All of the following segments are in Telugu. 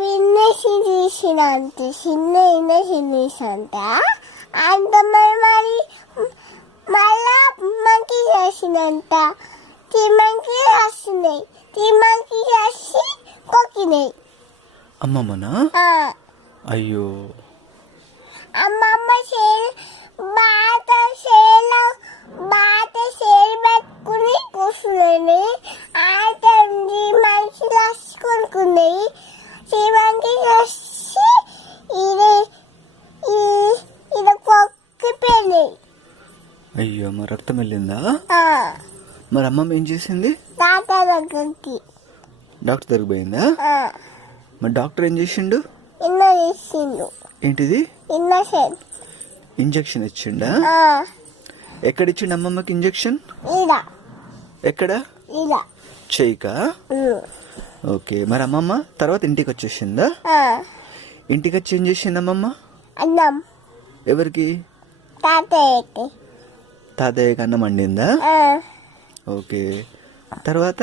విన్నేసినంత చిన్న విన్నేసినంత అంత మరి మళ్ళా మంకి చేసినంత తిమంకి వస్తున్నాయి తిమంకి చేసి కొక్కినాయి. అమ్మమ్మనా? అయ్యో అమ్మమ్మ బాట చేలు పెట్టుకుని కూర్చున్నాయి. ఆటండి మనుషులు రాసుకొనుకున్నాయి. తిమంకి చేసి ఇది కొక్కిపోయినాయి. అయ్యో మరి రక్తం వెళ్ళిందా? మరి అమ్మమ్మ ఏం చేసింది? డాక్టర్ దగ్గరికి పోయిందా? మరి డాక్టర్ ఏం చేసిండు? ఏంటిది? ఇంజెక్షన్ ఇచ్చిండా? ఎక్కడ ఇచ్చిండు అమ్మమ్మకి ఇంజెక్షన్? ఎక్కడ? చెయ్యికా? ఓకే. మరి అమ్మమ్మ తర్వాత ఇంటికి వచ్చేసిందా? ఇంటికి వచ్చి ఏం చేసింది అమ్మమ్మ? అన్నం. ఎవరికి? తాతయ్యకి అన్నం వండిందా? ఓకే. తర్వాత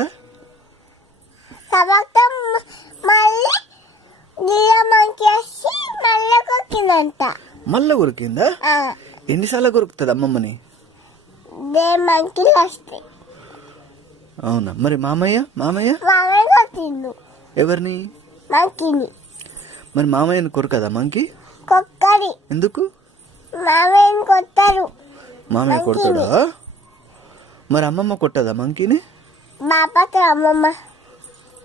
మళ్ళా కొరికిందా? ఎన్నిసార్లు కొరుకుతుంది అమ్మమ్మని? అవునా? మరి మామయ్య ఎవరిని? మరి మామయ్యని కొరకదా మంకి? ఎందుకు? మామయ్య కొడతాడా? మరి అమ్మమ్మ కొట్టదా మంకీని?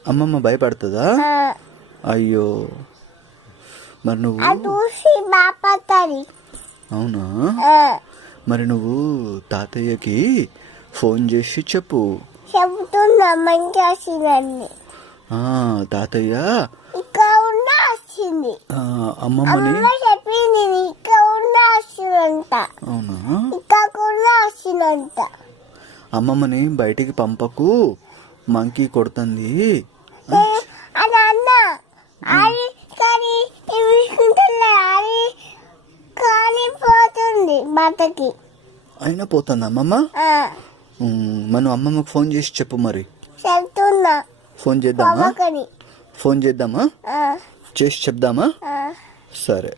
అమ్మమ్మ భయపడుతుందా? అయ్యో మరి నువ్వు అవునా? మరి నువ్వు తాతయ్యకి ఫోన్ చేసి చెప్పు. తాతయ్య అమ్మమ్మని అవునా? అమ్మమ్మని బయటికి పంపకు, మంకీ కొడుతుంది. అయినా పోతుంది అమ్మమ్మ. మనం అమ్మమ్మకి ఫోన్ చేసి చెప్పు. మరి ఫోన్ చేద్దామా? చేసి చెప్దామా? సరే.